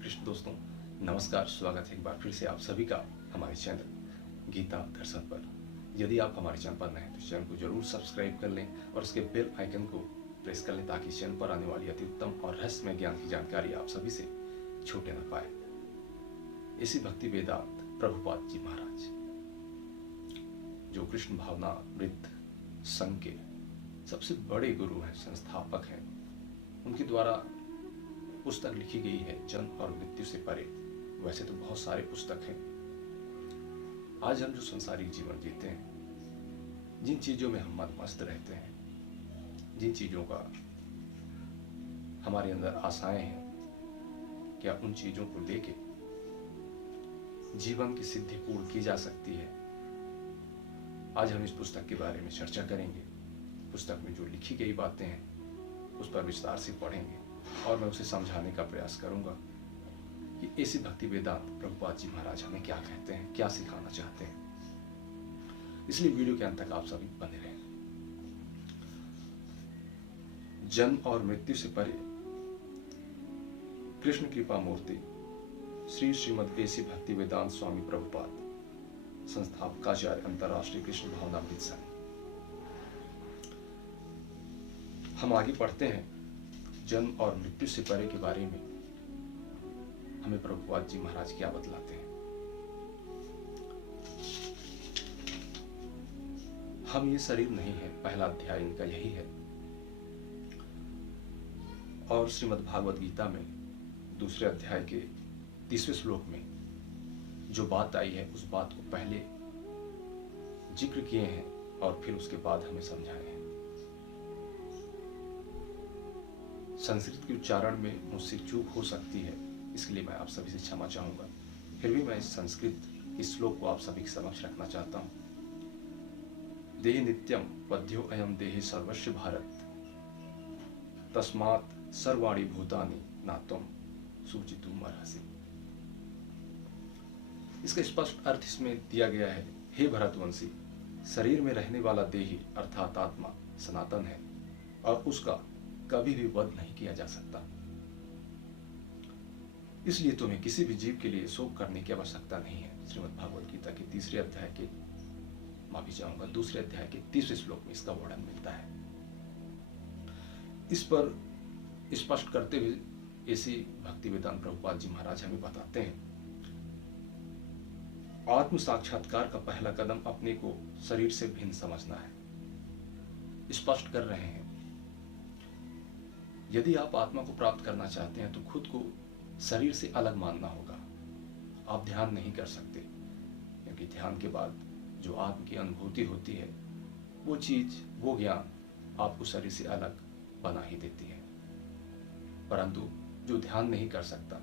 कृष्ण दोस्तों, नमस्कार। स्वागत है एक बार फिर से आप सभी का हमारे चैनल गीता दर्शन पर। यदि आप हमारे चैनल पर नए हैं तो चैनल को जरूर सब्सक्राइब कर लें और उसके बेल आइकन को प्रेस कर लें ताकि चैनल पर आने वाली अति उत्तम और रहस्यमय ज्ञान की जानकारी आप सभी से छूटे न पाए। इसी भक्ति वेदांत प्रभुपाद जी महाराज, जो कृष्ण भावना वृत्त संघ के सबसे बड़े गुरु हैं, संस्थापक हैं, उनके द्वारा पुस्तक लिखी गई है जन्म और मृत्यु से परे। वैसे तो बहुत सारे पुस्तक हैं। आज हम जो संसारिक जीवन जीते हैं, जिन चीजों में हम मदमस्त रहते हैं, जिन चीजों का हमारे अंदर आशाएं हैं, क्या उन चीजों को लेके जीवन की सिद्धि पूर्ण की जा सकती है? आज हम इस पुस्तक के बारे में चर्चा करेंगे। पुस्तक में जो लिखी गई बातें हैं उस पर विस्तार से पढ़ेंगे और मैं उसे समझाने का प्रयास करूंगा कि ऐसी भक्ति वेदांत प्रभुपाद जी महाराज हमें क्या कहते हैं, क्या सिखाना चाहते हैं। इसलिए वीडियो के अंत तक आप सभी बने रहें। जन्म और मृत्यु से परे कृष्ण कृपा मूर्ति श्री श्रीमद ऐसी भक्ति वेदांत स्वामी प्रभुपाद, संस्थापकाचार्य, अंतर्राष्ट्रीय कृष्ण भावनामृत संघ। हम आगे पढ़ते हैं। जन्म और मृत्यु से परे के बारे में हमें प्रभुपाद जी महाराज क्या बतलाते हैं। हम ये शरीर नहीं है, पहला अध्याय इनका यही है। और श्रीमद् भागवत गीता में दूसरे अध्याय के 30वें श्लोक में जो बात आई है उस बात को पहले जिक्र किए हैं और फिर उसके बाद हमें समझाए हैं। संस्कृत के उच्चारण में मुझसे चूक हो सकती है, इसलिए मैं आप सभी से क्षमा चाहूंगा। फिर भी मैं इस संस्कृत इस श्लोक को आप सभी के समक्ष रखना चाहता हूं। देहि नित्यम वध्यो अयम देहि सर्वस्व भारत, तस्मात् सर्वाणि भूतानि नात्वं सूचितुम अर्हसि। इसका स्पष्ट अर्थ इसमें दिया गया है, हे भरतवंशी, शरीर में रहने वाला देही अर्थात आत्मा सनातन है और उसका कभी भी वध नहीं किया जा सकता। इसलिए तुम्हें किसी भी जीव के लिए शोक करने की आवश्यकता नहीं है। श्रीमद् भागवत गीता के तीसरे अध्याय के दूसरे अध्याय के 30वें श्लोक में इसका वर्णन मिलता है। इस पर स्पष्ट करते हुए ऐसी भक्ति वेदांत प्रभुपाद जी महाराज हमें बताते हैं, आत्म साक्षात्कार का पहला कदम अपने को शरीर से भिन्न समझना है। स्पष्ट कर रहे हैं, यदि आप आत्मा को प्राप्त करना चाहते हैं तो खुद को शरीर से अलग मानना होगा। आप ध्यान नहीं कर सकते, क्योंकि ध्यान के बाद जो आत्म की अनुभूति होती है वो चीज, वो ज्ञान आपको शरीर से अलग बना ही देती है। परंतु जो ध्यान नहीं कर सकता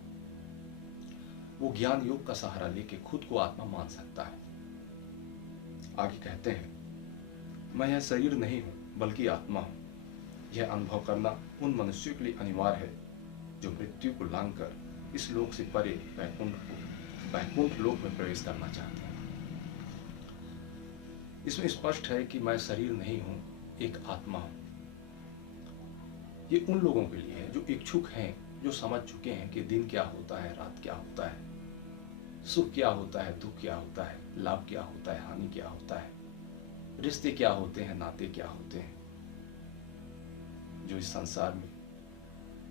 वो ज्ञान योग का सहारा लेके खुद को आत्मा मान सकता है। आगे कहते हैं, मैं यह शरीर नहीं हूं बल्कि आत्मा हूं। यह अनुभव करना उन मनुष्यों के लिए अनिवार्य है जो मृत्यु को लांघकर इस लोक से परे वैकुंठ लोक में प्रवेश करना चाहते हैं। इसमें स्पष्ट है कि मैं शरीर नहीं हूं, एक आत्मा हूं। ये उन लोगों के लिए है जो इच्छुक हैं, जो समझ चुके हैं कि दिन क्या होता है, रात क्या होता है, सुख क्या होता है, दुख क्या होता है, लाभ क्या होता है, हानि क्या होता है, रिश्ते क्या होते हैं, नाते क्या होते हैं। जो इस संसार में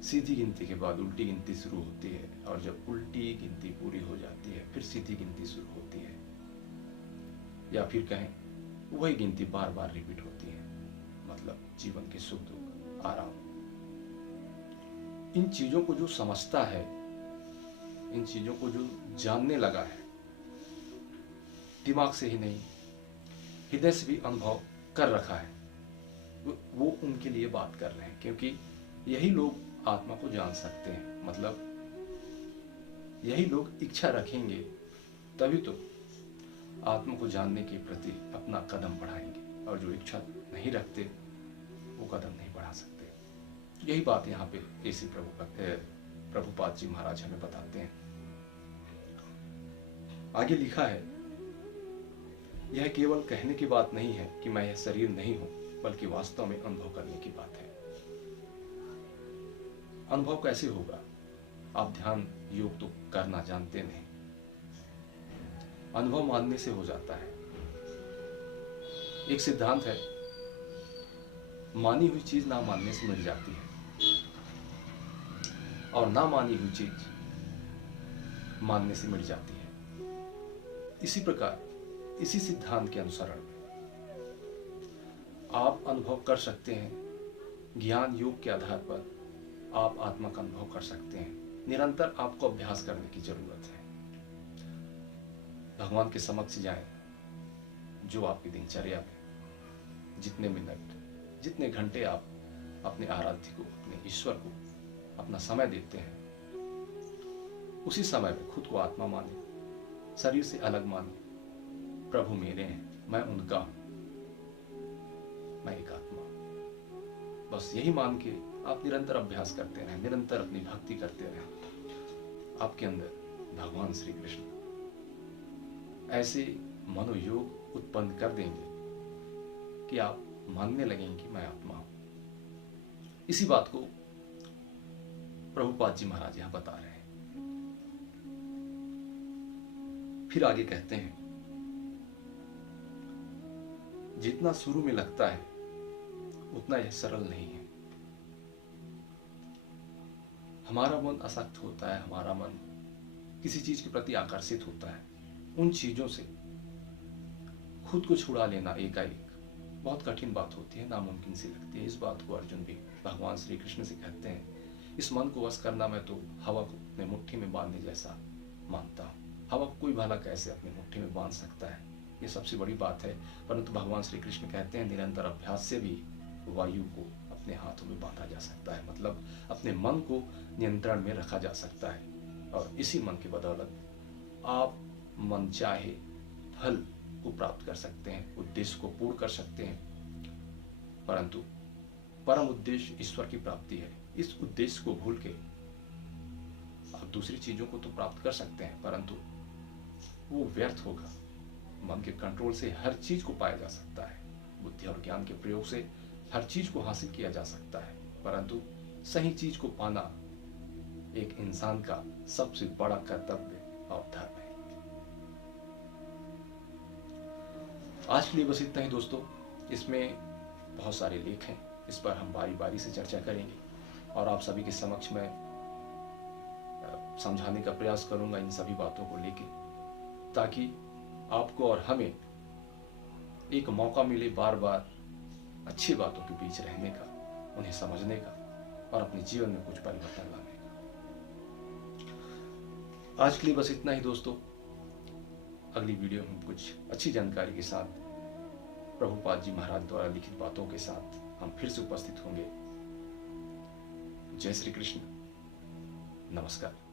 सीधी गिनती के बाद उल्टी गिनती शुरू होती है और जब उल्टी गिनती पूरी हो जाती है फिर सीधी गिनती शुरू होती है, या फिर कहें वही गिनती बार बार रिपीट होती है। मतलब जीवन के सुख दुख, आराम, इन चीजों को जो समझता है, इन चीजों को जो जानने लगा है, दिमाग से ही नहीं हृदय से भी अनुभव कर रखा है, वो उनके लिए बात कर रहे हैं, क्योंकि यही लोग आत्मा को जान सकते हैं। मतलब यही लोग इच्छा रखेंगे तभी तो आत्मा को जानने के प्रति अपना कदम बढ़ाएंगे, और जो इच्छा नहीं रखते वो कदम नहीं बढ़ा सकते। यही बात यहाँ पे ऐसी प्रभुपाद जी महाराज हमें बताते हैं। आगे लिखा है, यह केवल कहने की बात नहीं है कि मैं यह शरीर नहीं हूं, बल्कि वास्तव में अनुभव करने की बात है। अनुभव कैसे होगा? आप ध्यान योग तो करना जानते नहीं। अनुभव मानने से हो जाता है। एक सिद्धांत है, मानी हुई चीज ना मानने से मिल जाती है और ना मानी हुई चीज मानने से मिट जाती है। इसी प्रकार इसी सिद्धांत के अनुसरण में आप अनुभव कर सकते हैं। ज्ञान योग के आधार पर आप आत्मा का अनुभव कर सकते हैं। निरंतर आपको अभ्यास करने की जरूरत है। भगवान के समक्ष जाएं, जो आपकी दिनचर्या में जितने मिनट, जितने घंटे आप अपने आराध्य को, अपने ईश्वर को अपना समय देते हैं, उसी समय में खुद को आत्मा माने, शरीर से अलग माने। प्रभु मेरे हैं, मैं उनका हूं, मैं एक आत्मा। बस यही मान के आप निरंतर अभ्यास करते रहें, निरंतर अपनी भक्ति करते रहें। आपके अंदर भगवान श्री कृष्ण ऐसे मनोयोग उत्पन्न कर देंगे कि आप मानने लगेंगे कि मैं आत्मा हूं। इसी बात को प्रभुपाद जी महाराज यहां बता रहे हैं। फिर आगे कहते हैं, जितना शुरू में लगता है उतना यह सरल नहीं है। हमारा मन आसक्त होता है, हमारा मन किसी चीज के प्रति आकर्षित होता है। उन चीजों से खुद को छुड़ा लेना एकाएक बहुत कठिन बात होती है, नामुमकिन सी लगती है। इस बात को अर्जुन भी भगवान श्री कृष्ण से कहते हैं, इस मन को वश करना मैं तो हवा को अपने मुट्ठी में बांधने जैसा मानता हूँ। हवा को कोई भला कैसे अपनी मुट्ठी में बांध सकता है, ये सबसे बड़ी बात है। परंतु भगवान श्री कृष्ण कहते हैं, निरंतर अभ्यास से भी वायु को अपने हाथों में बांधा जा सकता है, मतलब अपने मन को नियंत्रण में रखा जा सकता है। और इसी मन की बदौलत आप मन चाहे फल को प्राप्त कर सकते हैं, उद्देश्य को पूर्ण कर सकते हैं। परंतु परम उद्देश्य ईश्वर की प्राप्ति है। इस उद्देश्य को भूल के आप दूसरी चीजों को तो प्राप्त कर सकते हैं, परंतु वो व्यर्थ होगा। मन के कंट्रोल से हर चीज को पाया जा सकता है, बुद्धि और ज्ञान के प्रयोग से हर चीज को हासिल किया जा सकता है, परंतु सही चीज को पाना एक इंसान का सबसे बड़ा कर्तव्य और धर्म है। आज के लिए बस इतना ही दोस्तों। इसमें बहुत सारे लेख हैं, इस पर हम बारी बारी से चर्चा करेंगे और आप सभी के समक्ष मैं समझाने का प्रयास करूंगा इन सभी बातों को लेके, ताकि आपको और हमें एक मौका मिले बार बार अच्छी बातों के बीच रहने का, उन्हें समझने का और अपने जीवन में कुछ परिवर्तन लाने का। आज के लिए बस इतना ही दोस्तों। अगली वीडियो में कुछ अच्छी जानकारी के साथ, प्रभुपाद जी महाराज द्वारा लिखित बातों के साथ हम फिर से उपस्थित होंगे। जय श्री कृष्ण, नमस्कार।